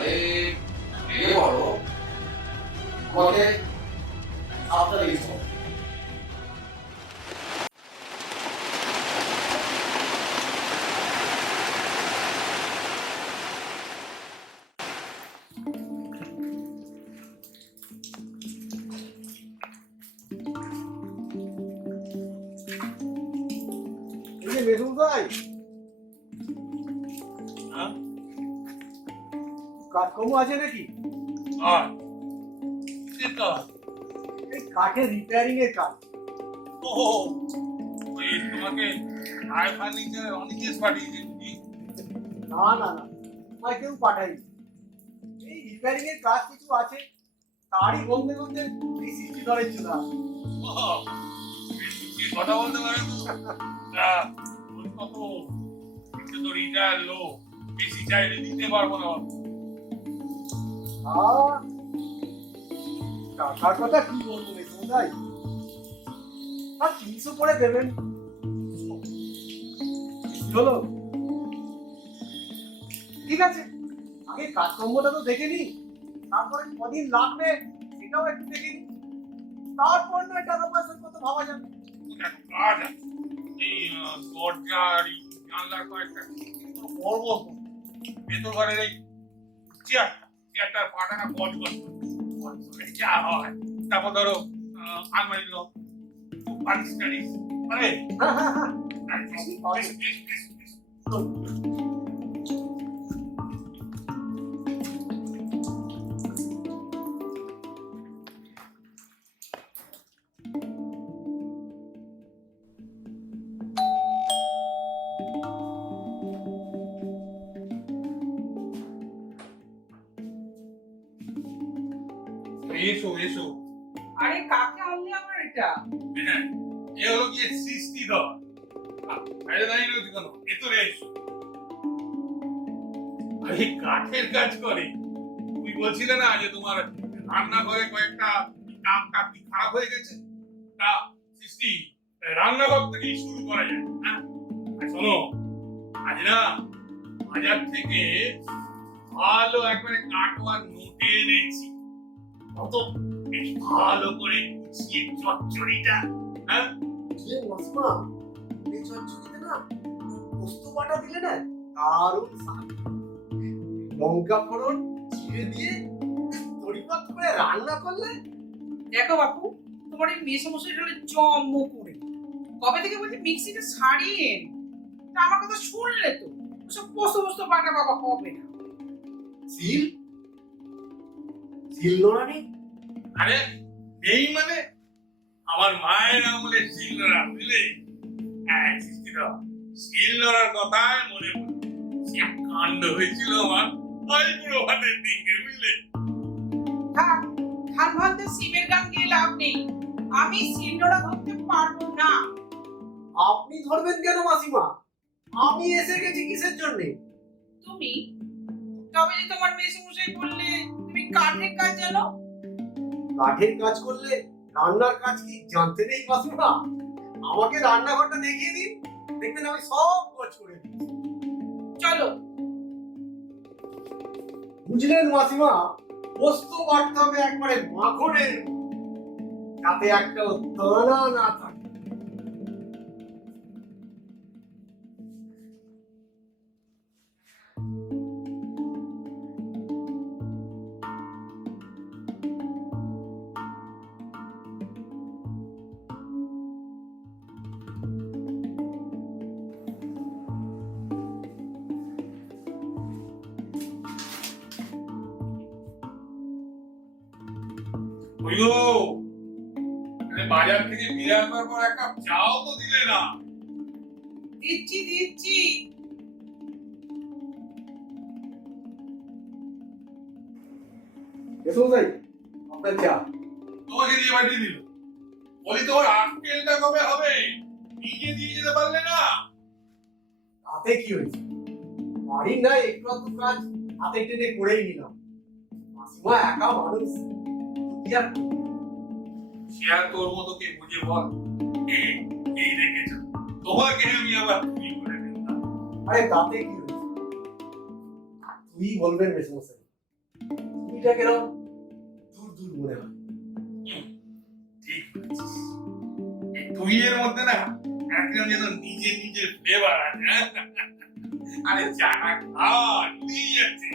আরে বেরিয়ে পড়ো, আমাকে সাবধানে এসো। এই যে মেজুল ভাই, হ্যাঁ? কাজকর্ম আছে নাকি? আর সেটা এই কাঠের রিপেয়ারিং এর কাজ। ও ওই তোমাকে আয় ফার্নিচারের অনেক কেস পাঠিয়েছে তুমি। না না না, আর কেউ পাঠাইনি। এই রিপেয়ারিং এর কাজ কিছু আছে, তারই গন্ধে গন্ধে এই সৃষ্টি ধরে চলে আসে। কি কথা বলতে পারে তো? ওই কত এটা তো রিটায়ার লোক, বেশি চাইলে দিতে পারবো না। আর টাকার কথা কি বলবো মেজুল ভাই, আর 300 করে দেবেন। হলো, ঠিক আছে, আগে কাজকর্মটা তো দেখে নি, তারপরে কদিন লাগবে সেটাও একটু দেখে নি, তারপর নয় টাকা পয়সার কথা ভাবা যাবে। দেখো কাজ আছে, এই দরজা আর এই জানলার কয়েকটা করবো তো। ভেতর ঘরের এই চেয়ারটার পাটানা গজ গজ করে যা হয়। তারপর ধরো আলমারি লোক বালিশ টালিশ মানে হ্যাঁ হ্যাঁ হ্যাঁ, এসো এসো। আরে কাকে আনলে আমার এটা? হ্যাঁ, এ হলো গিয়ে সৃষ্টি ধর। বাইরে দাঁড়িয়ে রয়েছে কেন? ভেতরে এসো। আরে কাঠের কাজ করে। তুমি বলছিলে না যে তোমার রান্নাঘরে কয়েকটা কাপ কাপি খারাপ হয়ে গেছে? তা সৃষ্টি রান্নাঘর থেকেই শুরু করা যায়। হ্যাঁ, আর শোনো, আজ না বাজার থেকে ভালো একবারে কাটোয়ার নোটে এনেছি। কত বেশ ভালো করে গুছিয়ে চচ্চড়িটা। হ্যাঁ, যে মসমা এই চচ্চড়িতে না পোস্ত বাটা দিলে না দারুণ স্বাদ। লঙ্কা ফোড়ন চিড়ে দিয়ে পরিপাক করে রান্না করলে দেখো বাপু, তোমার এই মেয়ে সমস্যা হলে জম্ম করে কবে থেকে বলছি মিক্সিটা ছাড়িয়ে এনে। তা আমার কথা শুনলে তো, ওসব পোস্ত পোস্ত বাটা বাবা হবে না। সিল সিল নোড়ানি। আরে এই মানে আমার মায়ের আমলে শিলনোড়া, বুঝলে? হ্যাঁ, সৃষ্টিটা শিলনোড়ার কথায় মনে পড়ে। সে এক কাণ্ড হয়েছিল আমার ওই বুড়ো ভাতের দিনকে, বুঝলে? থাক, খান ভাতে শিবের গান গিয়ে লাভ নেই। আমি সিন্ডোরা ধরতে পারবো না। আপনি ধরবেন কেন মাসিমা? আমি এসে গেছি কিসের জন্য? তুমি তবে যে তোমার মেয়ে সমস্যায় বললে তুমি কাঠের কাজ জানো। কাঠের কাজ করলে রান্নার কাজ কি জানতে নেই মাসিমা? আমাকে রান্নাঘরটা দেখিয়ে দিন, দেখবেন আমি সব কাজ করে দিই। চলো। বুঝলেন মাসিমা, পোস্ত বাটতে হবে একবারে মাখনের, যাতে একটা দানা না থাকে। ওইগো, আরে বাজার থেকে ফিরে আসার পর এক কাপ চাও তো দিলে না। দিচ্ছি দিচ্ছি। এসো যাই, আপনার চা। তোমাকে দিয়ে পাঠিয়ে দিল। বলি তোমার আক্কেলটা কবে হবে? নিজে দিয়ে যেতে পারলে না? তাতে কি হয়েছে? বাড়ির নাই একটু আধটু কাজ হাতে টেনে করেই নিলাম। মাসিমা একা মানুষ, কি আর করব? সে আর তোর মতো কে বুঝে বল? এই রেখেছ, তোমাকে আমি আবার তুমি করে দিলাম। আরে তাতে কি হয়েছে? তুই বলবেন মেসমশাই, তুইটা কেরম দূর দূর মনে হয়। ঠিক বলেছিস। এই তুই এর মধ্যে না একদম যেন নিজে নিজে ফ্লেভার আছে। আরে চা খা, নিয়ে যাচ্ছে।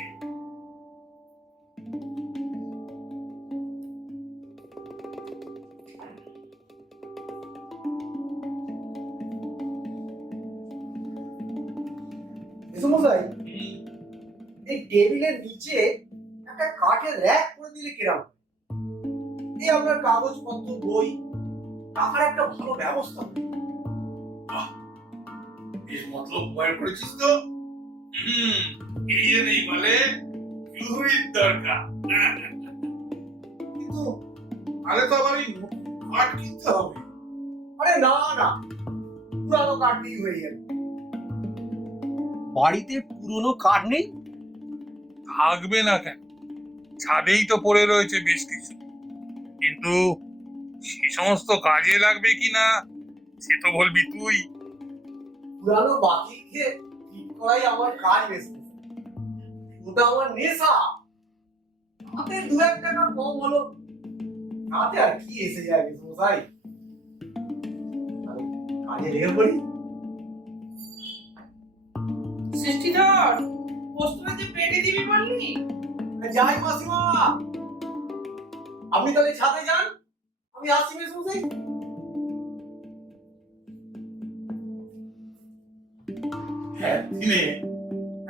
মেসোমশাই, এই টেবিলের নিচে একটা কাঠের র্যাক করে দিলে কিরম? এই আপনার কাগজপত্র, বই রাখার একটা ভালো ব্যবস্থা। বেশ মতলব প্রয়োগ করেছিস তো। এড়িয়ে নেই বলে জরুরির দরকার। কিন্তু তাহলে তো আবার এই কাঠ কিনতে হবে। আরে না না, পুরানো কাঠ দিয়ে হয়ে যাবে। বাড়িতে পুরনো কাঠ নেই? থাকবে না কেন, ছাদেই তো পড়ে রয়েছে বেশ কিছু, কিন্তু সে সমস্ত কাজে লাগবে কিনা সে তো বলবি তুই। পুরানো বাতিলকে ঠিক করাই আমার কাজ। মেসোমশাই, ওটা আমার নেশা। তাতে 2-1 টাকা কম হলো, তাতে আর কি এসে যায় মেসোমশাই। কাজে লেগে পড়ি। সৃষ্টিধর, পোস্তটা যে পেটে দিবি বললি? যাই মাসিমা, আপনি তাহলে ছাদে যান, আমি আসছি মেসোমশাই। হ্যাঁ, দিনে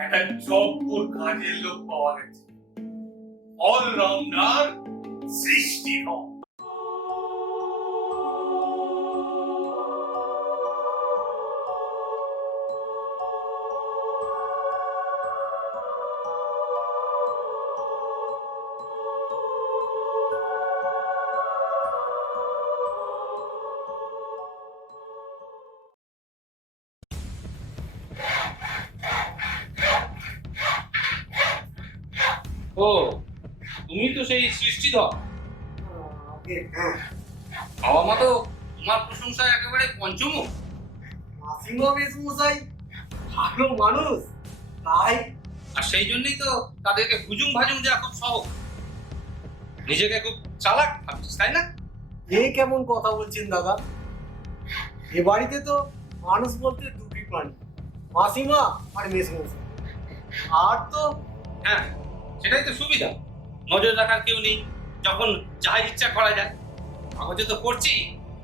একটা জব্বর কাজের লোক পাওয়া গেছে, অলরাউন্ডার সৃষ্টিধর। ও, তুমি তো সেই সৃষ্টিধর। হ্যাঁ, বাবা মা তো তোমার প্রশংসায় একেবারে পঞ্চমুখ। মাসিমা মেসোমশাই ভালো মানুষ, তাই আর সেই জন্যই তো তাদেরকে হুজুম ভাজুম দেওয়া খুব সহজ। নিজেকে খুব চালাক ভাবছিস, তাই না? এ কেমন কথা বলছেন দাদা? এ বাড়িতে তো মানুষ বলতে দুটি প্রাণী, মাসিমা আর মেসোমশাই। আর তো হ্যাঁ, সেটাই তো সুবিধা। নজর রাখার কেউ নেই, যখন যা ইচ্ছা করা যায়। কাগজে তো করছি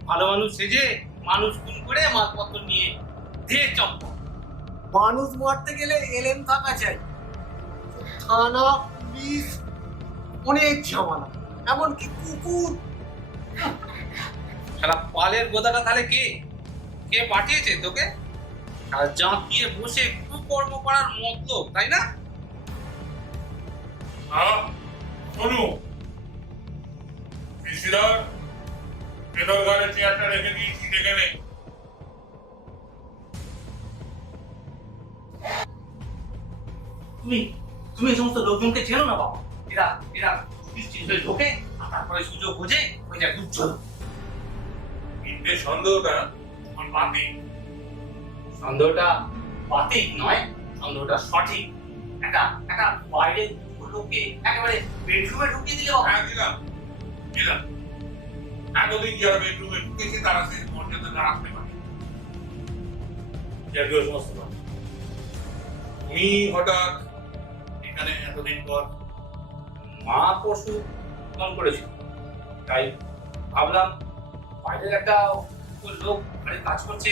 ভালো মানুষ সেজে মানুষ খুন করে মালপত্র নিয়ে দিয়ে চম্প। মানুষ মারতে গেলে এলেম থাকা চাই, থানা পুলিশ অনেক ঝামেলা, এমনকি কুকুর। সারা পালের গোদাটা তাহলে কে কে পাঠিয়েছে তোকে? আর জাঁকিয়ে বসে কুকর্ম করার মতলব, তাই না? শোনো, কৃষিদার ভেতর ঘরে চেয়ারটা রেখে দিয়েছি, দেখে নে। তুমি তুমি এই সমস্ত লোকজনকে চেনো না বাবা। এরা এরা নিশ্চিন্তে ঢোকে আর তারপরে সুযোগ বুঝে ওই যায় দুর্যোগ। কিন্তু সন্দেহটা আমার বাতিল। সন্দেহটা বাতিক নয়, সন্দেহটা সঠিক। একটা একটা বাইরে লোককে একেবারে বেডরুমে ঢুকিয়ে দিলে বাবা। হ্যাঁ, দিলাম দিলাম। এতদিন যারা বেডরুমে ঢুকেছে তারা সেই মর্যাদাটা রাখতে পারে। জাতীয় সমস্ত কথা। তুমি হঠাৎ এখানে এতদিন পর? মা পরশু ফোন করেছিল, তাই ভাবলাম বাইরের একটা লোক ঘরে কাজ করছে,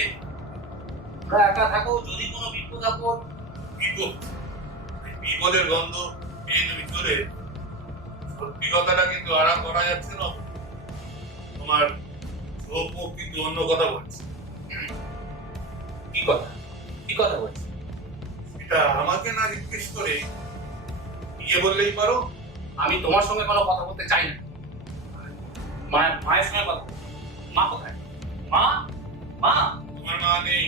ওরা একা থাকো, যদি কোনো বিপদ আপদ। বিপদ, বিপদের গন্ধ পেয়ে তুমি চলে। সত্যি কথাটা কিন্তু আরাম করা যাচ্ছে না। তোমার চোখ মুখ কিন্তু অন্য কথা বলছে। কি কথা কি কথা বলছি? এটা আমাকে না জিজ্ঞেস করে ইয়ে বললেই পারো। আমি তোমার সঙ্গে কোনো কথা বলতে চাই না। মায়ের সঙ্গে কথা বলবো। মা কোথায়? মা মা তোমার মা নেই,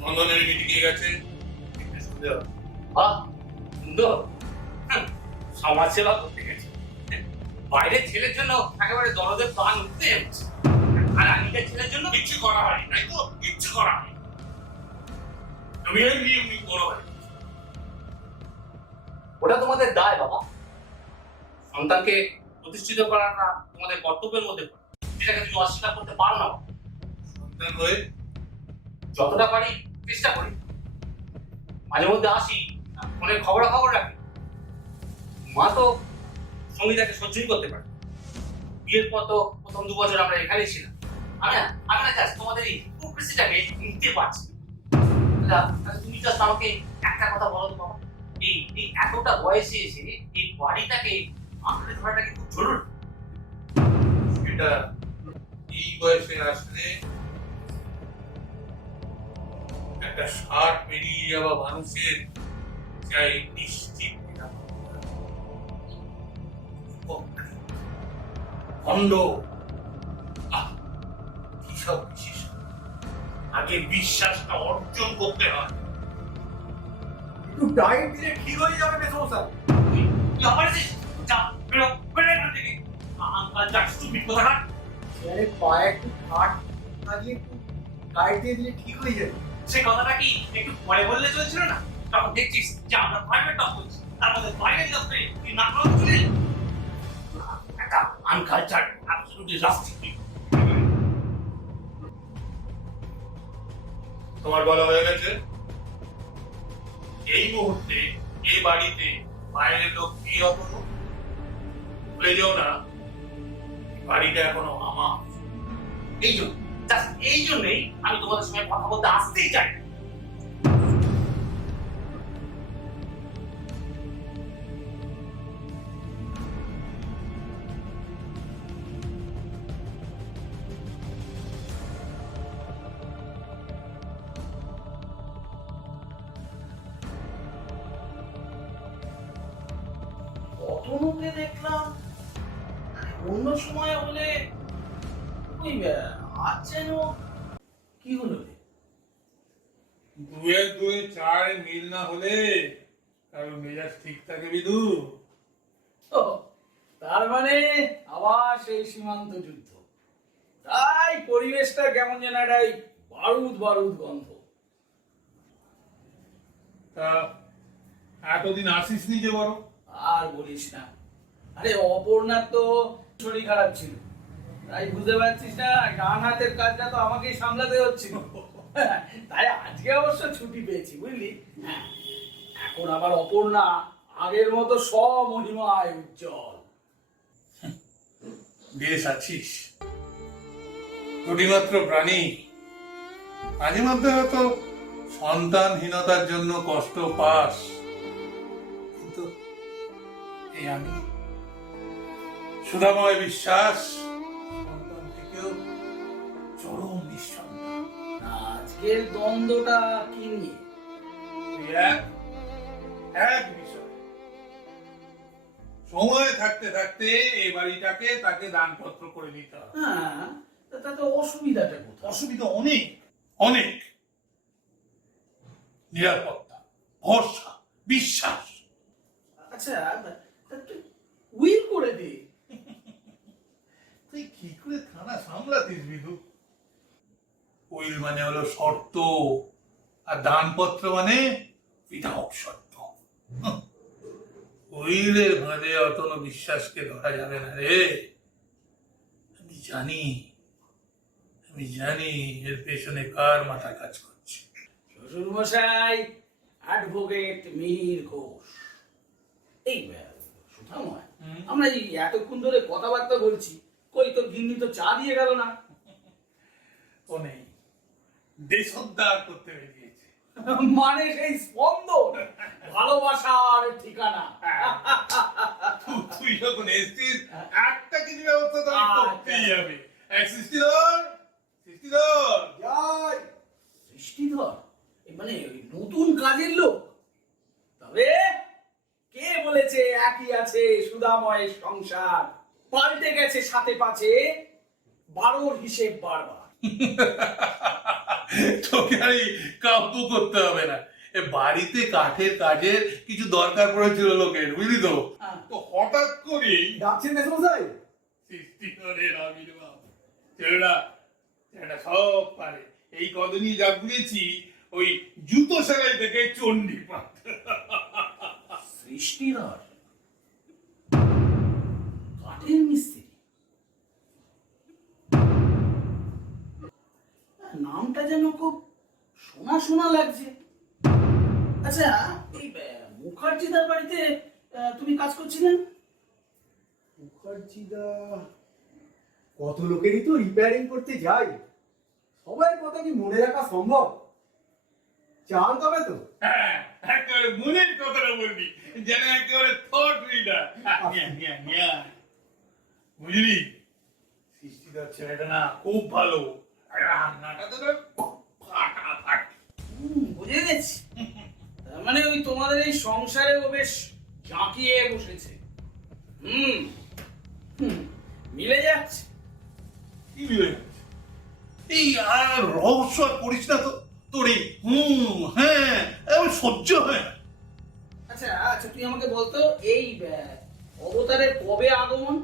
বন্ধনের মিটিংয়ে গেছে। বাহ, সুন্দর। সমাজ সেবা করতে গেছে। বাইরের ছেলের জন্য একেবারে দরদের প্রাণ উঠতে যাচ্ছে, আর নিজের ছেলের জন্য কিচ্ছু করা হয়নি, তাই তো? কিচ্ছু করা হয়নি। তুমি এমনি এমনি করো ভাই। ওটা তোমাদের দায় বাবা। সন্তানকে প্রতিষ্ঠিত করাটা তোমাদের কর্তব্যের মধ্যে পড়ে। এটাকে তুমি অস্বীকার করতে পারো না। সন্তান হয়ে যতটা পারি চেষ্টা করি, মাঝে মধ্যে আসি, ফোনের খবর রাখি। মা তো সঙ্গীতাকে সহ্যই করতে পারে। বিয়ের পর তো প্রথম 2 বছর আমরা এখানেই ছিলাম। আমি না জাস্ট তোমাদের এই হিপোক্রেসিটাকে নিতে পারছি না। তুমি জাস্ট আমাকে একটা কথা বলো তো বাবা, এই এতটা বয়সে এসে এই বাড়িটাকে আঁকড়ে ধরাটা কিন্তু জরুরি। এটা এই বয়সে আসলে একটা 60 পেরিয়ে যাওয়া মানুষের চাই নিশ্চিত খণ্ড। কিসব বিশেষ, আগে বিশ্বাসটা অর্জন করতে হয়। একটু টাইম দিলে ঠিক হয়ে যাবে মেসমশাই। পায়ে একটু খাট লাগিয়ে একটু গাইড দিয়ে দিলে ঠিক হয়ে যাবে। সে কথাটা কি একটু পরে বললে চলছিল না? তখন দেখছিস যে আমরা প্রাইভেট টক করছি, তার মধ্যে বাইরের লোককে তুই না করো তুই একটা আনকালচার অ্যাবসলিউটলি রাস্টিক। তোমার বলা হয়ে গেছে, এই মুহূর্তে এই বাড়িতে বাইরের লোক কি অপন ভুলে যেও না, বাড়িটা এখনো আমার। এই জন্যই আমি তোমাদের সঙ্গে কথা বলতে আসতেই চাই। অতনুকে দেখলাম অন্য সময় হলে ওই আজ যেন কি হলো রে? 2 2 4 মিল না হলে কারণ মেজাজ ঠিক থাকে বিদু। ও, তার মানে আবার সেই সীমান্ত যুদ্ধ। তাই পরিবেশটা কেমন যেন একটা বারুদ বারুদ গন্ধ। তা এতদিন আসিস নি যে বড়? আর বলিস না, আরে অপর্ণার তো শরীর খারাপ ছিল, তাই বুঝতে পারছিস না, ডান হাতের কাজটা তো আমাকেই সামলাতে হচ্ছিল। তাই আজকে অবশ্য ছুটি পেয়েছি, বুঝলি। হ্যাঁ, এখন আবার অপর্ণা আগের মতো স্বমহিমায় উজ্জ্বল। বেশ আছিস, দুটিমাত্র প্রাণী, মাঝে মধ্যে হয়তো সন্তানহীনতার জন্য কষ্ট পাস, কিন্তু এই আমি সুধাময় বিশ্বাস সন্তান থেকেও চরম নিঃসন্তান। আজকের দ্বন্দ্বটা কি নিয়ে? এক বিষয়, সময় থাকতে থাকতে এই বাড়িটাকে তাকে দানপত্র করে দিতে হবে। হ্যাঁ, তাতে অসুবিধাটা কোথায়? অসুবিধা অনেক অনেক। নিরাপত্তা, ভরসা, বিশ্বাস। আচ্ছা, তুই উইল করে দে। তুই কি করে থানা সামলাতিস বিধু? উইল মানে হলো শর্ত, আর দানপত্র মানে উইদাউট শর্ত। উইলের ভাঁজে অতনো বিশ্বাসকে ধরা যাবে না রে। আমি জানি এর পেছনে কার মাথা কাজ করছে। শ্বশুর মশাই অ্যাডভোকেট মিহির ঘোষ। এই সুঠাময়, আমরা এই এতক্ষণ ধরে কথাবার্তা বলছি, কই তোর গিন্নি তো চা দিয়ে গেল না? ও নেই, দেশোদ্ধার করতে বেরিয়েছে। মানে সেই স্পন্দন, ভালোবাসার ঠিকানা। তুই যখন এসছিস একটা কিছু ব্যবস্থা তো করতেই হবে। সৃষ্টিধর, যাই সৃষ্টিধর মানে ওই নতুন কাজের লোক? তবে কে বলেছে একই আছে সুধাময়ের সংসার? পাল্টে গেছে সাথে পাছে, 12 হিসেব বারবার। তোকে আর এই কাব্য করতে হবে না। এ বাড়িতে কাঠের কাজের কিছু দরকার পড়েছিল লোকের, বুঝলি তো? তো হঠাৎ করে ডাকছেন মেসমশাই? সৃষ্টিধরের আবির্ভাব। ছেলেরা সব পারে। এই কদিনই যা বুঝেছি, ওই জুতো সেলাই থেকে চণ্ডীপাঠ। সৃষ্টিধর যেন খুব শোনা শোনা লাগছে। আচ্ছা, এই মুখার্জিদার বাড়িতে তুমি কাজ করছিলে? মুখার্জিদা কত লোকেরই তো রিপেয়ারিং করতে যায়, সবার কথা কি মনে রাখা সম্ভব? চান তবে তো হ্যাঁ, একেবারে মনের কথাটা বলবি, যেন একেবারে থট রিডার। বুঝলি, সৃষ্টিধর ছেলেটা না খুব ভালো, আর রান্নাটা তো ফাটাফাটি। বুঝে গেছি। তার মানে ওই তোমাদের এই সংসারে ও বেশ জাঁকিয়ে বসেছে। হুম হুম, মিলে যাচ্ছে। কি মিলে যাচ্ছে? এই আর রহস্য আর করিস না তো, তোরে হ্যাঁ এমন সহ্য হয় না। আচ্ছা আচ্ছা, তুই আমাকে বলতো এই অবতারের কবে আগমন?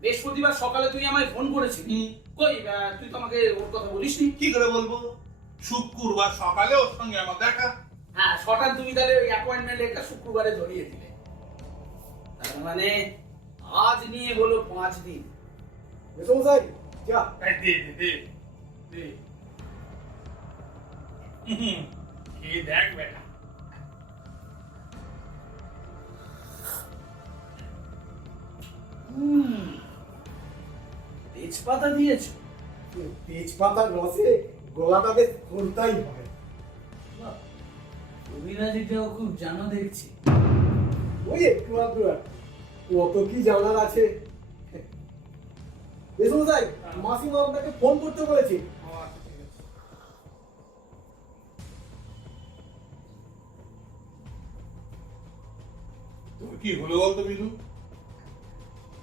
বৃহস্পতিবার সকালে তুই আমায় ফোন করেছিলি, কই তুই তো আমাকে ওর কথা বলিসনি। কি করে বলবো, শুক্রবার সকালে ওর সঙ্গে আমার দেখা। হ্যাঁ, হঠাৎ তুমি তাহলে ওই অ্যাপয়েন্টমেন্ট একটা শুক্রবারে ধরিয়ে দিলে। তার মানে আজ নিয়ে হলো 5 দিন। মেসমশাই যা। এই দে দে দে দে। খেয়ে দেখ বেটা। তেজপাতা দিয়েছো? তেজপাতার রসে গলাটা বেশ ফুলতাই হয়। কবিরাজিটাও খুব জানো দেখছি। ওই একটু আধটু আর কত কি জানার আছে। মেসমশাই, মাসিমা আপনাকে ফোন করতে বলেছে। তোর কি হলো বলতো বিলু?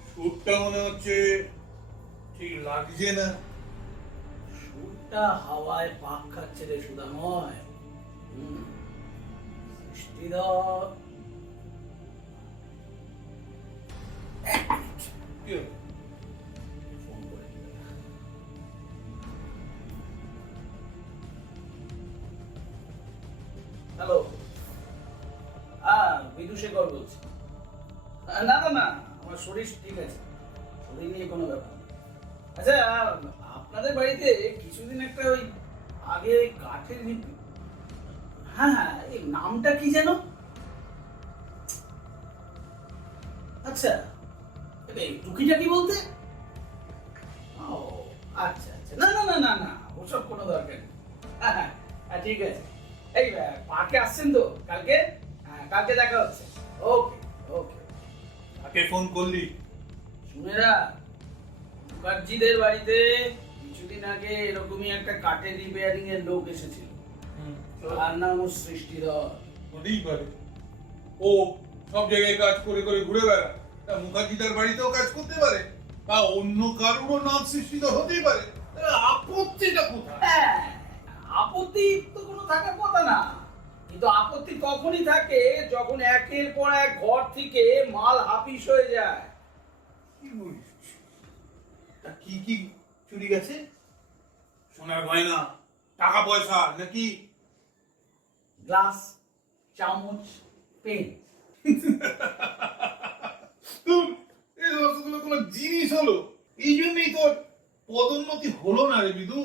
সুরটা মনে হচ্ছে ঠিক লাগছে না। সুরটা হাওয়ায় পাক খাচ্ছে রে সুদাময়। সৃষ্টিধর কি হলো? ফোন করে দিল। হ্যালো, বিদুশেখর বলছি। না না না, আমার শরীর ঠিক আছে, শরীর নিয়ে কোনো ব্যাপার না। আচ্ছা, আপনাদের বাড়িতে কিছুদিন একটা ওই আগে কাঠের লিপি, হ্যাঁ হ্যাঁ, এই নামটা কি যেন? আচ্ছা, এই টুকিটাকি বলতে? ও আচ্ছা আচ্ছা, না না না না না, ওসব কোনো দরকার নেই। হ্যাঁ হ্যাঁ হ্যাঁ, ঠিক আছে। এই পার্কে আসছেন তো কালকে? হ্যাঁ, কালকে দেখা হচ্ছে। ওকে ওকে। কাকে ফোন করলি? সুমেরা, মুখার্জিদের বাড়িতে কিছুদিন আগে এরকমই একটা কাঠের রিপেয়ারিং এর লোক এসেছিল। তার নাম সৃষ্টিধর। হতেই পারে, ও সব জায়গায় কাজ করে করে ঘুরে বেড়ায়, তা মুখার্জিদার বাড়িতেও কাজ করতে পারে, বা অন্য কারোরও নাম সৃষ্টিধর হতেই পারে। আপত্তিটা কোথায়? হ্যাঁ, আপত্তি তো কোনো থাকার কথা না, কিন্তু আপত্তি তখনই থাকে যখন একের পর এক ঘর থেকে মাল হাফিস হয়ে যায়। কি বলিস? তা কি কি চুরি গেছে? সোনার গয়না, টাকা পয়সা, নাকি গ্লাস, চামচ, পেন। এই রসগুলো কোনো জিনিস হলো? এই জন্যই তোর পদোন্নতি হলো না রে বিদু।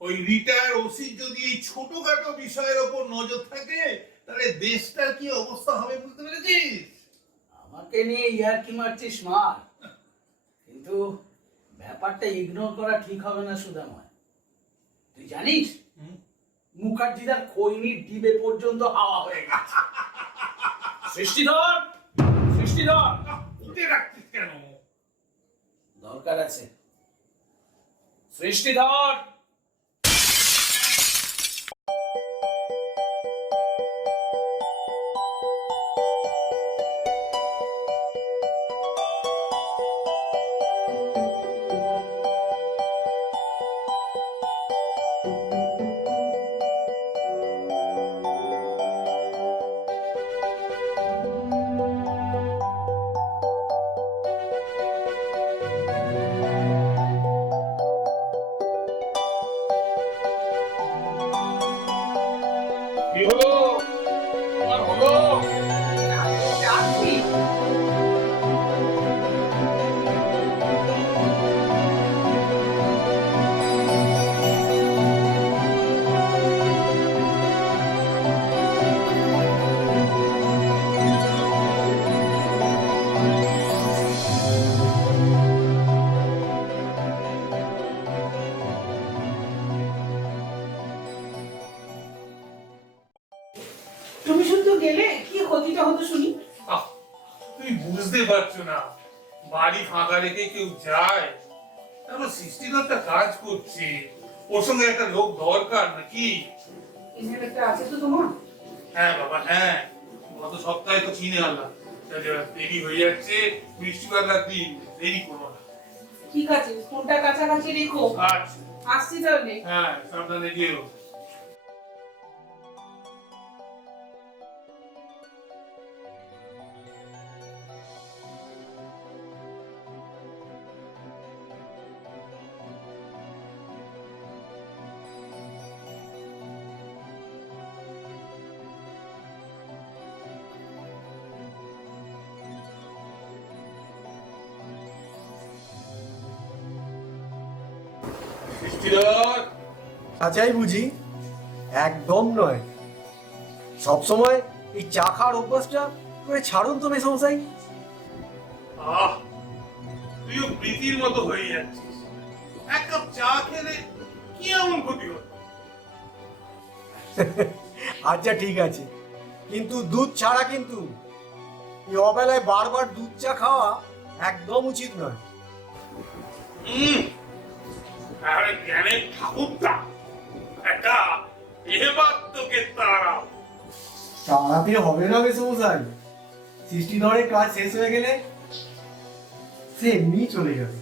ওই রিটায়ার ওসির যদি এই ছোটখাটো বিষয়ের ওপর নজর থাকে, তাহলে দেশটার কি অবস্থা হবে বুঝতে পেরেছিস? আমাকে নিয়ে ইয়ার্কি মারছিস মার, কিন্তু ব্যাপারটা ইগনোর করা ঠিক হবে না সুদাময়। তুই জানিস মুখার্জিদার খৈনির ডিবে পর্যন্ত হাওয়া হয়ে গেছে। সৃষ্টিধর, সৃষ্টিধর, উঠে রাখছিস কেন? দরকার আছে। সৃষ্টিধর, না, বাড়ি ফাঁকা রেখে কেউ যায়? তারপর সৃষ্টিকর্তা কাজ করছে, ওর সঙ্গে একটা লোক দরকার নাকি? ইনহেলারটা আছে তো তোমার? হ্যাঁ বাবা, হ্যাঁ, গত সপ্তাহে তো কিনে আনলাম। দেরি হয়ে যাচ্ছে, বৃষ্টিপাতার দিন, দেরি করো না। ঠিক আছে, ফোনটা কাছাকাছি রেখো। আচ্ছা, আসছি তাহলে। হ্যাঁ, সাবধানে যেও। সৃষ্টিধর, আচ্ছাই বুঝি? একদম নয়। সবসময় এই চা খাওয়ার অভ্যাসটা করে ছাড়ুন তো মেসমশাই। আহ, তুইও প্রীতির মতো হয়ে যাচ্ছিস। এক কাপ চা খেলে কি এমন ক্ষতি হতো? আচ্ছা ঠিক আছে, কিন্তু দুধ ছাড়া কিন্তু। এই অবেলায় বারবার দুধ চা খাওয়া একদম উচিত নয়। আরে জ্ঞানের ঠাকুরটা, একটা এবার তোকে তাড়াও। তাড়াতে হবে না মেসমশাই। সৃষ্টিধরের কাজ শেষ হয়ে গেলে সে এমনি চলে যাবে।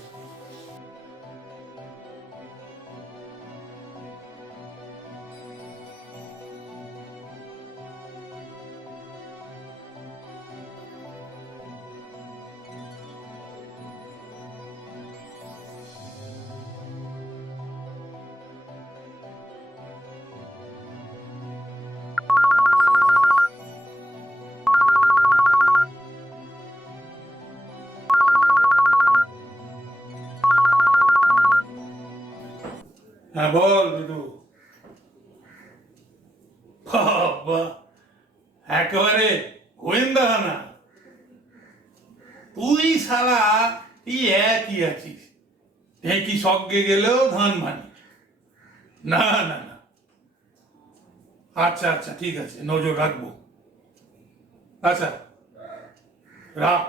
হ্যাঁ বল দুদু। বাবা, একেবারে গোয়েন্দা না তুই, শালা এই একই আছিস। ঢেকি সজ্ঞে গেলেও ধান মানি না। না না, আচ্ছা আচ্ছা, ঠিক আছে, নজর রাখবো। আচ্ছা, রাখ।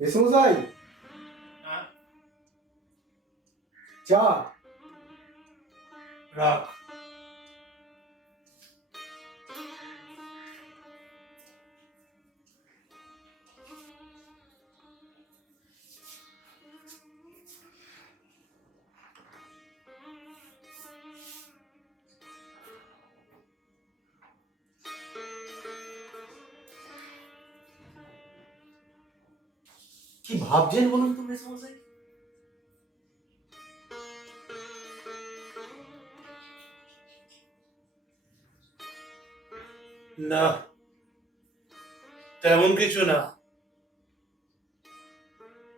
মেসমশাই, হ্যাঁ, চা। রাখ। কি ভাবছেন বলুন তো মেসমশাই? না, তেমন কিছু না।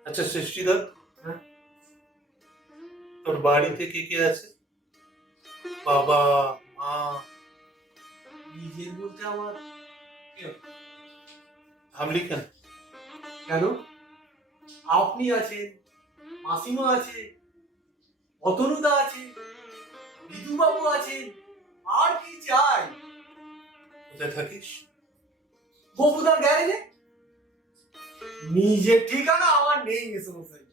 আচ্ছা সৃষ্টিধর, হ্যাঁ? তোর বাড়িতে কে কে আছে? বাবা, মা? নিজের বলতে আমার থামলি কেন? কেন? আপনি আছেন, মাসিমা আছে, অতনুদা আছে, বিদুবাবু আছেন, আর কি চাই? কোথায় থাকিস? গপুদার গ্যারেজে। নিজের ঠিকানা আমার নেই মেসমশাই।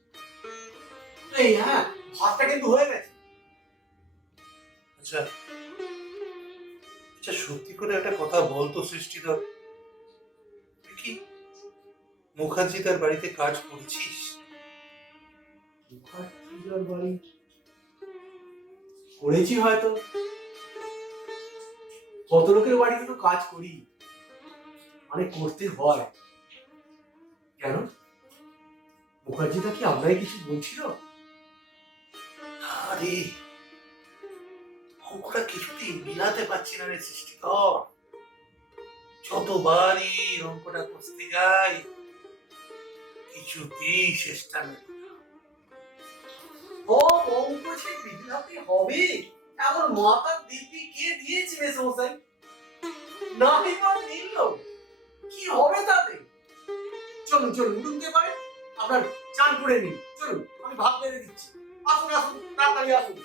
এই হ্যাঁ, ভাতটা কিন্তু হয়ে গেছে। আচ্ছা আচ্ছা, সত্যি করে একটা কথা বলতো সৃষ্টিধর, তুই কি মুখার্জি তার বাড়িতে কাজ করেছিস? মুখার্জির বাড়ি করেছি হয়তো। কত লোকের বাড়িতে তো কাজ করি, মানে করতে হয়। কেন, মুখার্জিদা কি আপনাকে কিছু বলছিল? আরে অঙ্কটা কিছুতেই মিলাতে পারছি না রে সৃষ্টিধর। যতবারই অঙ্কটা কষতে যাই কিছুতেই শেষটা মেলে না। ও অঙ্ক সে বিদ্যাপতি হবে এমন মাথার দিব্যি কে দিয়েছে মেসমশাই? নাহি বা নিল কি হবে তাতে? চলুন চলুন উঠুন কে পারে, আপনার চান করে নিন। চলুন আমি ভাত বেড়ে দিচ্ছি। আসুন আসুন তাড়াতাড়ি আসুন।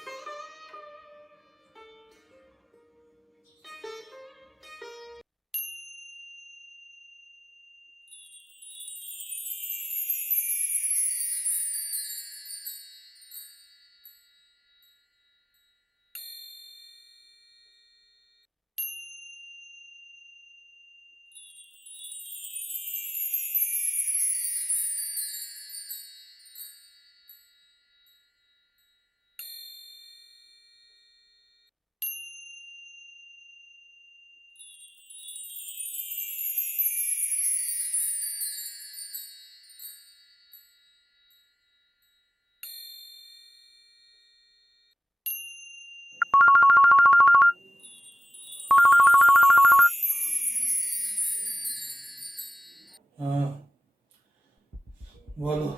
বলো,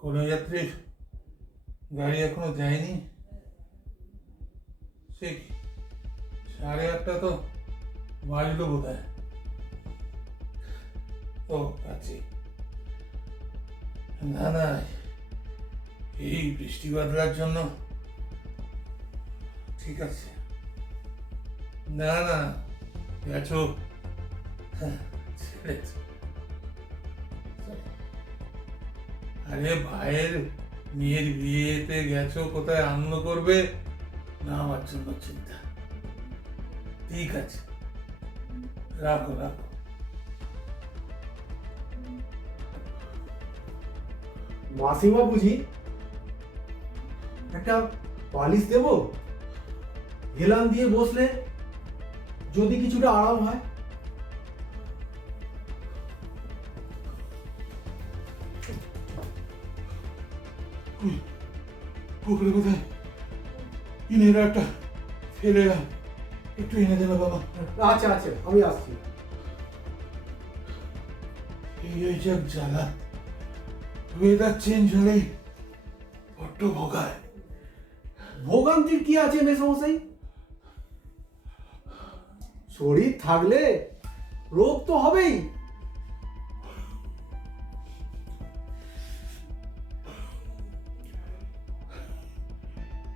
কোনো যাত্রীর গাড়ি এখনো যায়নি? সে কি 8:30 তো বাজলো বোধ হয়। ও কাছে না না, এই বৃষ্টি বাদলার জন্য ঠিক আছে। না না গেছো, ছেড়েছো। আরে ভাইয়ের মেয়ের বিয়েতে গেছো, কোথায় আনন্দ করবে না আমার জন্য চিন্তা। ঠিক আছে, রাখো রাখো। মাসিমা বুঝি একটা বালিশ দেব? হেলান দিয়ে বসলে যদি কিছুটা আরাম হয়। পুকুরে কোথায় ইনের একটা ফেলে এলাম, একটু এনে দেবে বাবা। আচ্ছা আচ্ছা আমি আসছি। এই যে জ্বালা, ওয়েদার চেঞ্জ হলেই বড্ড ভোগায়। ভোগান্তির কি আছে মেসমশাই? শরীর থাকলে রোগ তো হবেই।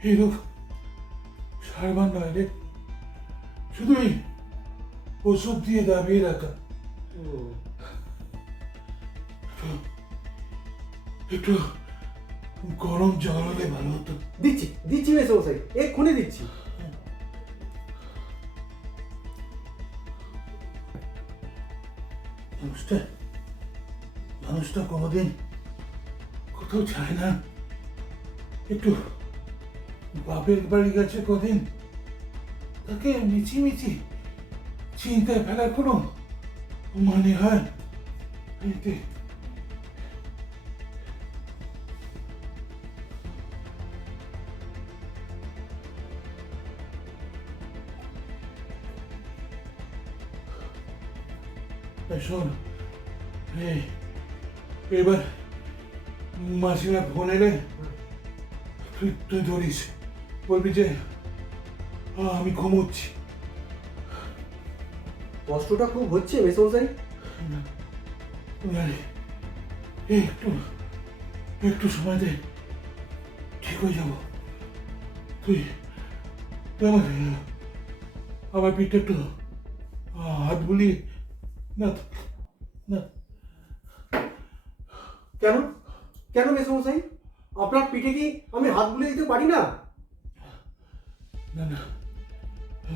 এই রোগ সারবার নয় রে, শুধুই ওষুধ দিয়ে দাবিয়ে রাখা। একটু গরম জল হলে ভালো হতো। দিচ্ছি দিচ্ছি মেসমশাই, এক্ষুনি দিচ্ছি। মানুষটা কোনোদিন কোথাও যায় না। একটু বাপের বাড়ি গেছে কদিন, তাকে মিছিমিছি চিন্তায় ফেলার কোনো মানে হয়? এতে শোন, এবার মাসিমা ফোন এলে তুই ধরিস, বলবি যে আমি ঘুমোচ্ছি। কষ্টটা খুব হচ্ছে মেসমশাই? একটু একটু সময় দে, ঠিক হয়ে যাবো। তুই আমার পিঠে একটু হাত বুলিয়ে না না। কেন কেন মেসমশাই, আপনার পিঠে কি আমি হাত বুলিয়ে দিতে পারি না? না না,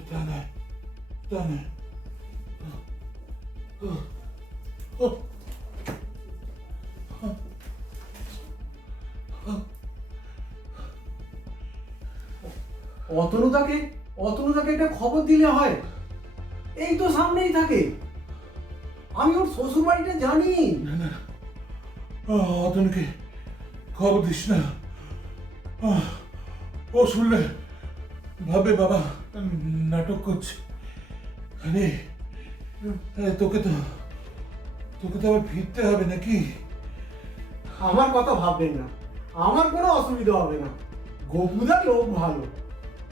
তা নয় তা নয়। অতনুদাকে একটা খবর দিলে হয়, এই তো সামনেই থাকে। আমি ওর শ্বশুর বাড়িটা জানি। না না, অতনুকে খবর দিস না। ও শুনলে ভাবে বাবা নাটক করছে। আরে আরে, তোকে তো আবার ফিরতে হবে নাকি? আমার কথা ভাববেন না, আমার কোনো অসুবিধা হবে না। গোপুদা লোক ভালো,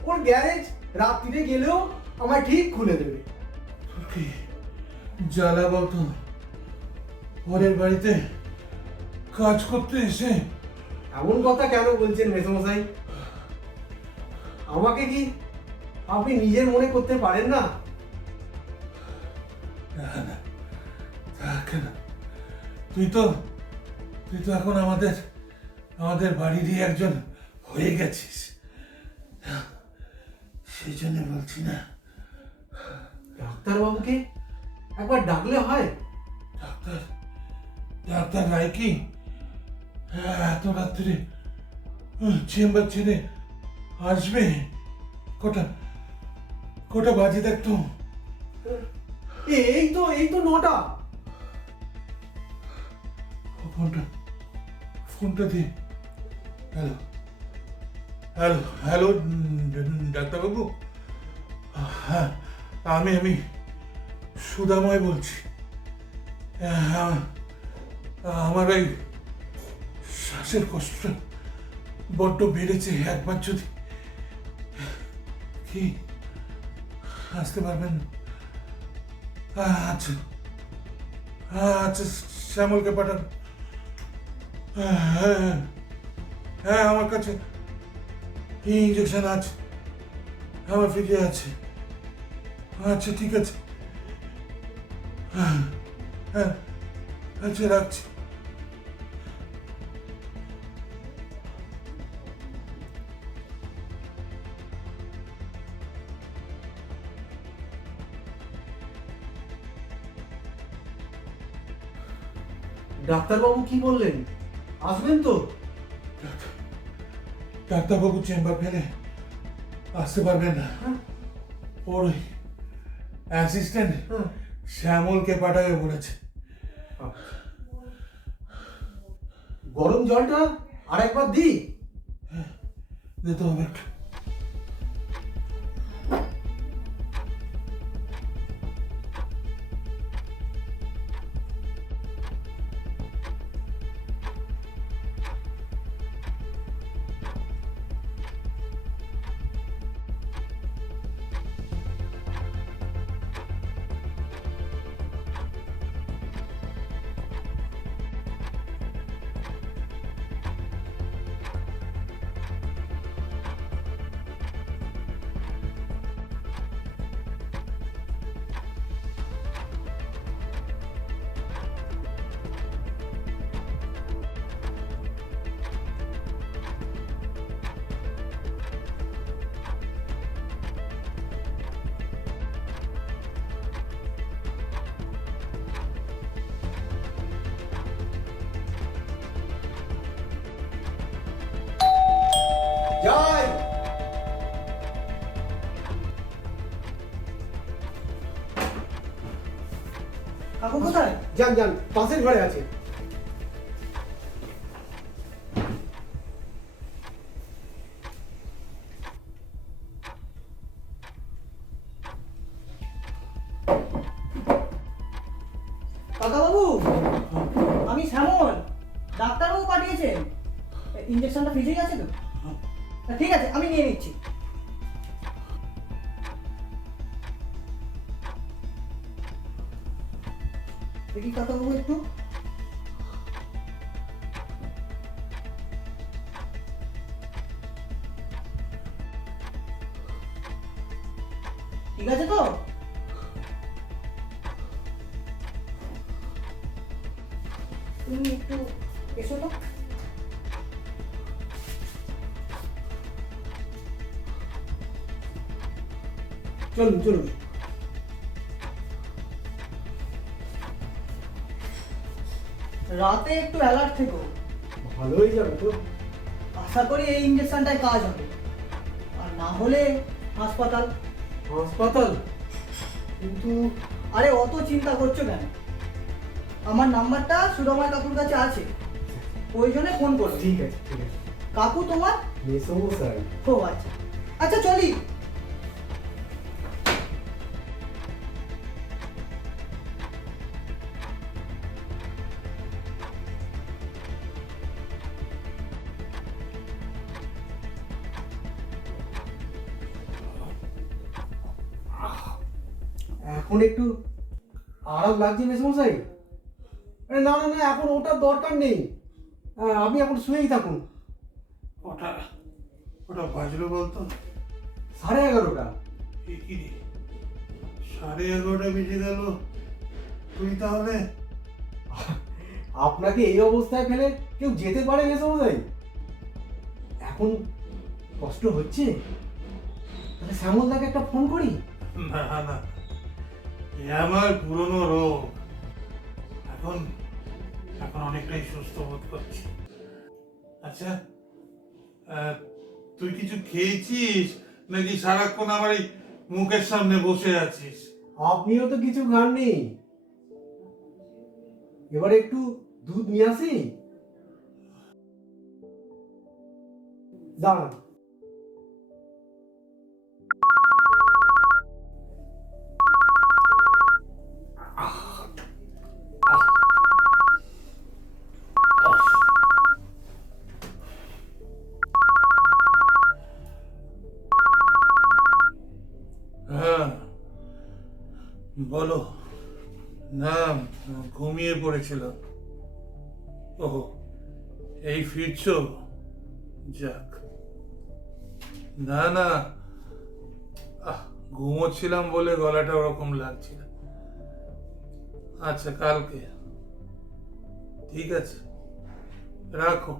ওর গ্যারেজ রাত্রিরে গেলেও আমায় ঠিক খুলে দেবে। তোর কি জ্বালা বলতো, পরের বাড়িতে কাজ করতে এসে। এমন কথা কেন বলছেন মেসমশাই? আমাকে কি আপনি নিজের মনে করতে পারেন না? না না, তা কেন? তুই তো এখন আমাদের বাড়িরই একজন হয়ে গেছিস, সেই জন্য বলছি না। ডাক্তারবাবুকে একবার ডাকলে হয়। ডাক্তার রায় কি এত রাত্রে চেম্বার ছেড়ে আসবে? কটা বাজে দেখতো? এই তো 9টা। ফোনটা দি। হ্যালো হ্যালো হ্যালো, ডাক্তারবাবু। হ্যাঁ, আমি সুদাময় বলছি। আমার এই শ্বাসের কষ্টটা বড্ড বেড়েছে। একবার যদি কি আসতে পারবেন? আচ্ছা আচ্ছা, শ্যামলকে পাঠান। হ্যাঁ হ্যাঁ, আমার কাছে ইঞ্জেকশন আছে, আমার ফিরে আছে। আচ্ছা ঠিক আছে, হ্যাঁ হ্যাঁ, আচ্ছা রাখছি। ডাক্তারবাবু কি বললেন? আসবেন তো? ডাক্তারবাবু চেম্বার ফেলে আসতে পারবেন না। ওর অ্যাসিস্ট্যান্ট শ্যামলকে পাঠাবে বলেছে। গরম জলটা আরেকবার দিই? দিতে হবে একটু। যাই। কাকু কোথায়? যান যান, পাশের ঘরে আছে। কাকাবাবু, আমি শ্যামল। ডাক্তারবাবু পাঠিয়েছেন। ইঞ্জেকশনটা ফ্রিজেই আছে তো? ঠিক আছে, আমি নিয়ে নিচ্ছি। দেখি কাকাবাবু একটু। ঠিক আছে তো? তুমি একটু এসো তো। চলুন চলুন। রাতে একটু অ্যালার্ট থেকো। ভালো হয়ে যাবে তো? আশা করি এই ইঞ্জেকশনটায় কাজ হবে, আর না হলে হাসপাতাল। হাসপাতাল? কিন্তু আরে অত চিন্তা করছো কেন? আমার নাম্বারটা সুরময় কাকুর কাছে আছে, প্রয়োজনে ফোন করো। ঠিক আছে ঠিক আছে। কাকু তোমার? মেসমশাই। ও আচ্ছা, আচ্ছা চলি। এখন একটু আরাম লাগছে মেসমশাই? আরে না না না, এখন ওটার দরকার নেই। আপনি এখন শুয়েই থাকুন। ওটা ওটা বাজলো বলতো? 11:30। এ কি রে, 11:30 বেজে গেল। তুই তাহলে আপনাকে এই অবস্থায় ফেলে কেউ যেতে পারে মেসমশাই? এখন কষ্ট হচ্ছে, তাহলে শ্যামলদাকে একটা ফোন করি। না না, এ আমার পুরনো রোগ। এখন এখন অনেকটাই সুস্থ বোধ করছি। আচ্ছা, তুই কিছু খেয়েছিস নাকি সারাক্ষণ আমার এই মুখের সামনে বসে আছিস? আপনিও তো কিছু খাননি। এবার একটু দুধ নিয়ে আসি, দাঁড়ান। হ্যাঁ বলো। না, ঘুমিয়ে পড়েছিলাম। ওহো, এই ফিরছো? যাক। না না, ঘুমোচ্ছিলাম বলে গলাটা ওরকম লাগছিল। আচ্ছা, কালকে। ঠিক আছে, রাখো।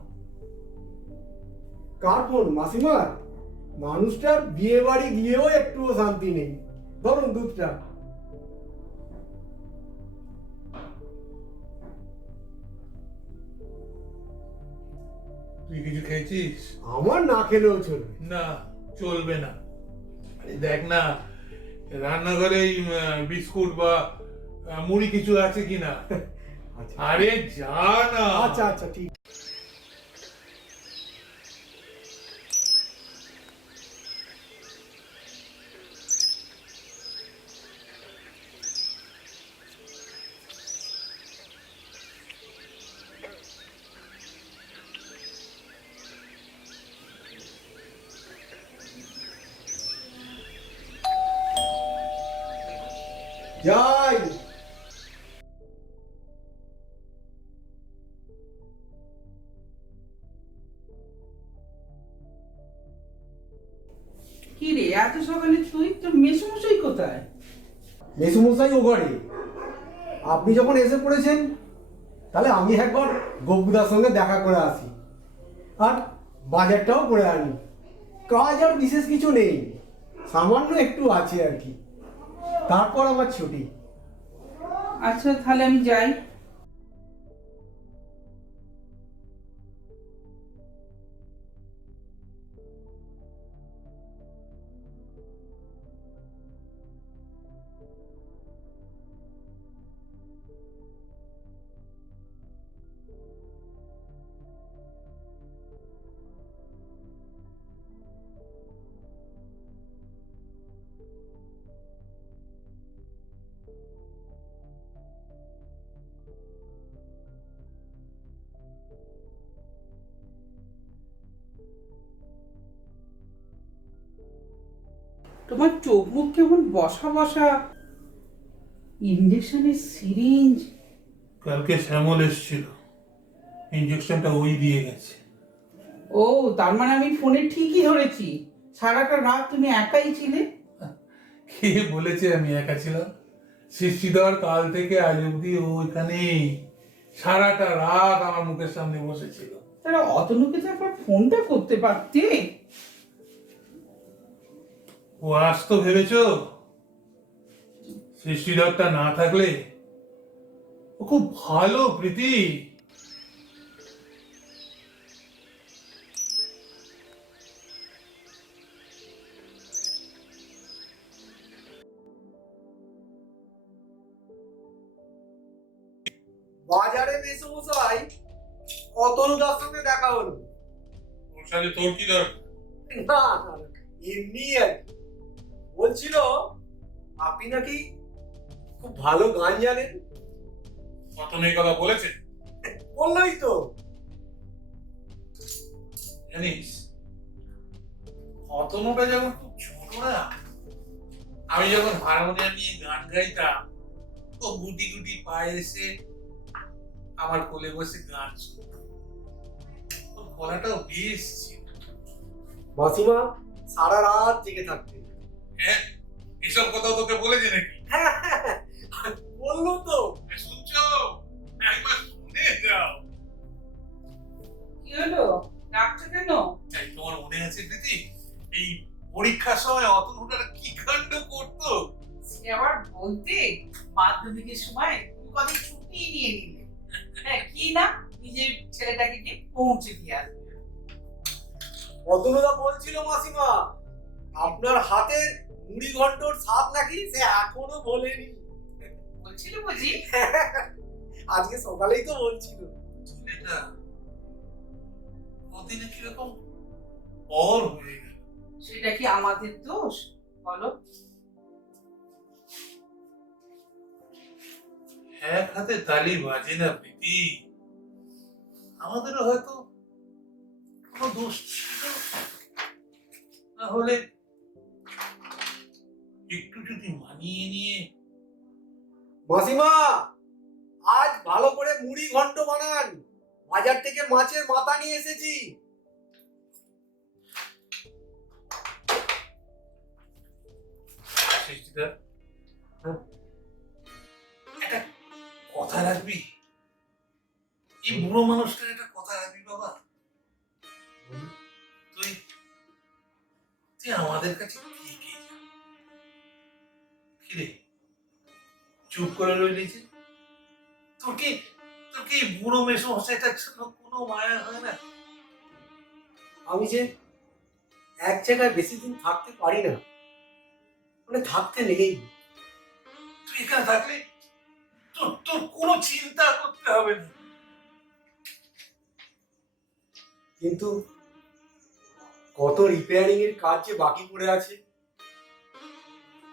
কার ফোন? মাসিমার? মানুষটার বিয়ে বাড়ি গিয়েও একটুও শান্তি নেই। ধরুন দুধটা। তুই কিছু খেয়েছিস? আমার না খেলেও চলবে। না, চলবে না। এই দেখ না, রান্নাঘরে এই বিস্কুট বা মুড়ি কিছু আছে কিনা। আচ্ছা আরে যা না। আচ্ছা আচ্ছা, ঠিক। যাই। কি রে, এত সকালে তুই? তোর মেসমশাই কোথায়? মেসুমশাই ও ঘরে। আপনি যখন এসে পড়েছেন, তাহলে আমি একবার গপুদার সঙ্গে দেখা করে আসি, আর বাজারটাও করে আনি। কাজ আর বিশেষ কিছু নেই, সামান্য একটু আছে আর কি। তারপর আমার ছুটি। আচ্ছা, তাহলে আমি যাই। তোমার চোখ মুখ কেমন বসা বসা, ইঞ্জেকশনের সিরিঞ্জ। কালকে শ্যামল এসেছিল, ইঞ্জেকশনটা ওই দিয়ে গেছে। ও, তার মানে আমি ফোনে ঠিকই ধরেছি, সারাটা রাত তুমি একাই ছিলে। কে বলেছে আমি একা ছিলাম? সৃষ্টিধর কাল থেকে আজ অব্দি ও এখানেই সারাটা রাত আমার মুখের সামনে বসেছিল। তারা অতনুকে তো একবার ফোনটা করতে পারতে। ও আসতো ভেবেছ? সৃষ্টিধরটা না থাকলে ও খুব ভালো, প্রীতি। বাজারে মেসুমশাই অতনুদার সঙ্গে দেখা হলো। ওর সাথে তোর কি দরকার? না না, এমনি আর কি। বলছিল আপনি নাকি খুব ভালো গান জানেন। অতন এই কথা বলেছে? বললোই তো। জানিস, অতনুটা যখন খুব ছোট না, আমি যখন হারমোনিয়াম নিয়ে গান গাইতাম, ও গুটি গুটি পায়ে এসে আমার কোলে বসে গান শুনত। ওর গলাটাও বেশ ছিল। মাসিমা সারা রাত জেগে থাকতেন। হ্যাঁ, এসব কথা তোকে বলেছে নাকি? বললো তো। শুনছো? একবার শুনে যাও। কি হলো, ডাকছো কেন? এই, তোমার মনে আছে দিদি, এই পরীক্ষার সময় অতনুটা কি কাণ্ড করতো? সে আবার বলতে, মাধ্যমিকের সময় তুমি কদিন ছুটি নিয়ে নিলে। হ্যাঁ, কি না নিজের ছেলেটাকে গিয়ে পৌঁছে দিয়ে আসবে। অতনুদা বলছিল মাসিমা আপনার হাতের মুড়ি ঘন্টর স্বাদ নাকি সে এখনো বলেনি। বলছিল বুঝি? আজকে সকালেই তো বলছিল। ছেলেটা কদিনে কিরকম পর হয়ে গেল। সেটা কি আমাদের দোষ বলো? এক হাতে তালি বাজে না প্রীতি। আমাদেরও হয়তো কোনো দোষ ছিল, না হলে একটু যদি মানিয়ে নিয়ে। মাসিমা আজ ভালো করে মুড়ি ঘন্ট বানান, বাজার থেকে মাছের মাথা নিয়ে এসেছি। একটা কথা রাখবি, এই বুড়ো মানুষটার একটা কথা রাখবি বাবা। তুই তুই আমাদের কাছে থেকে যা। কিরে চুপ করে রইলি যে? তোর কি বুড়ো মেসমশাইটার জন্য কোনো মায়া হয় না? আমি যে এক জায়গায় বেশি দিন থাকতে পারি না, মানে থাকতে নেই। তুই এখানে থাকলে তোর কোনো চিন্তা করতে হবে না। কিন্তু কত রিপেয়ারিং এর কাজ যে বাকি পড়ে আছে।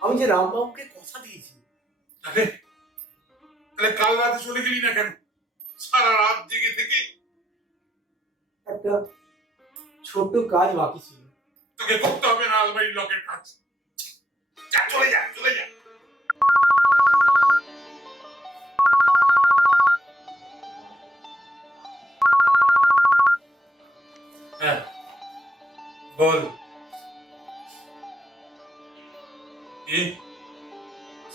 আমি যে রামবাবুকে কথা দিয়েছি। তাহলে কাল রাতে চলে গেলি না কেন? সারা রাত জেগে থেকে একটা ছোট্ট কাজ বাকি ছিল। তোকে করতে হবে না আলমারির লকের কাজ। যা, চলে যা, চলে যা। হ্যাঁ, বল। কি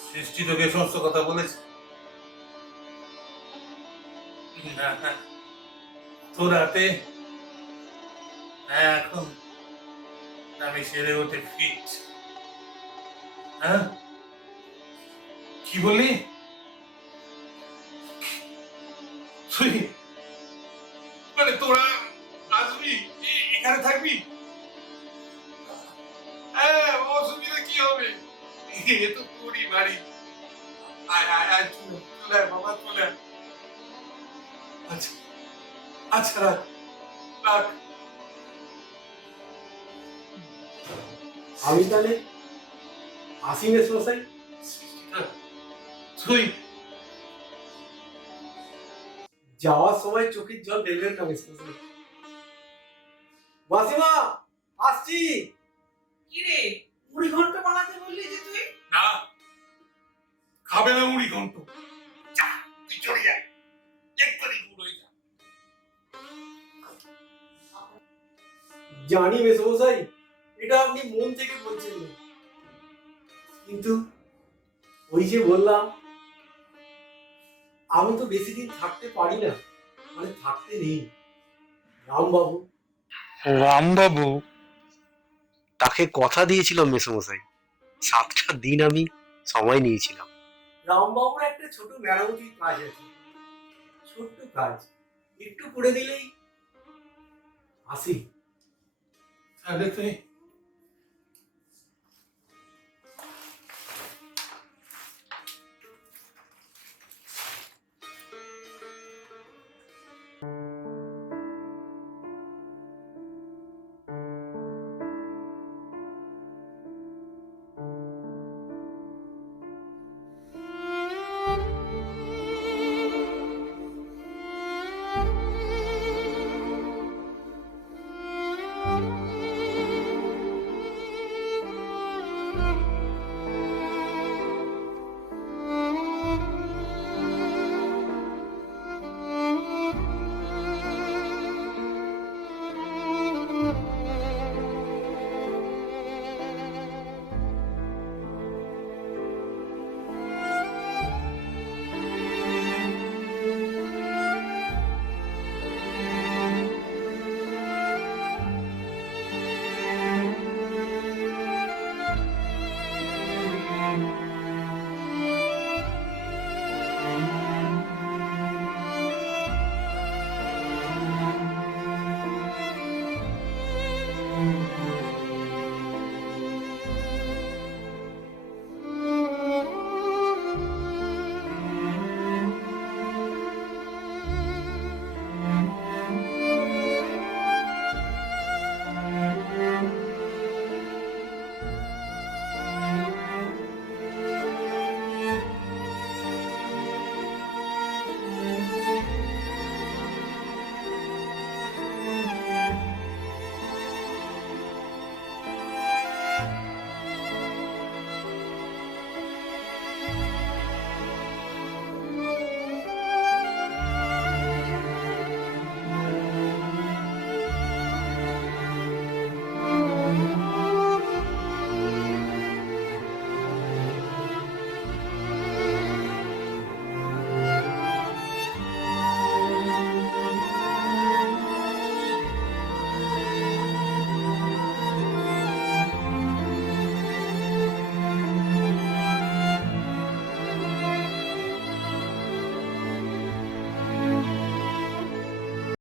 সৃষ্টি তোকে সমস্ত কথা বলেছে? না, তোর হাতে হ্যাঁ এখন আমি সেরে ওঠে ফিট। হ্যাঁ, কি বলি তুই? মানে তোরা আসবি, এখানে থাকবি? হ্যাঁ, অসুবিধা কি হবে? এ তো তোরই বাড়ি। আয় আয় আয়, চলে আয় বাবা, চলে আয়। আচ্ছা আচ্ছা, রাখ রাখ। আমি তাহলে আসি মেসমশাই। তুই যাওয়ার সময় চোখের জল ফেলবেন না মেসমশাই। মাসিমা আসছি। কি রে, মুড়ি ঘন্ট বানাতে বললি যে তুই? না, খাবে না মুড়ি ঘন্ট। যা, তুই চলে যা, এক্ষুনি দূর হয়ে যা। জানি মেসমশাই এটা আপনি মন থেকে বলছেন না, কিন্তু ওই যে বললাম আমি তো বেশি দিন থাকতে পারি না, মানে থাকতে নেই। রামবাবু তাকে কথা দিয়েছিল মেসমশাই, 7টা দিন আমি সময় নিয়েছিলাম। রামবাবুর একটা ছোট মেরামতির কাজ আছে, ছোট্ট কাজ, একটু করে দিলেই। আসি। তাহলে তুই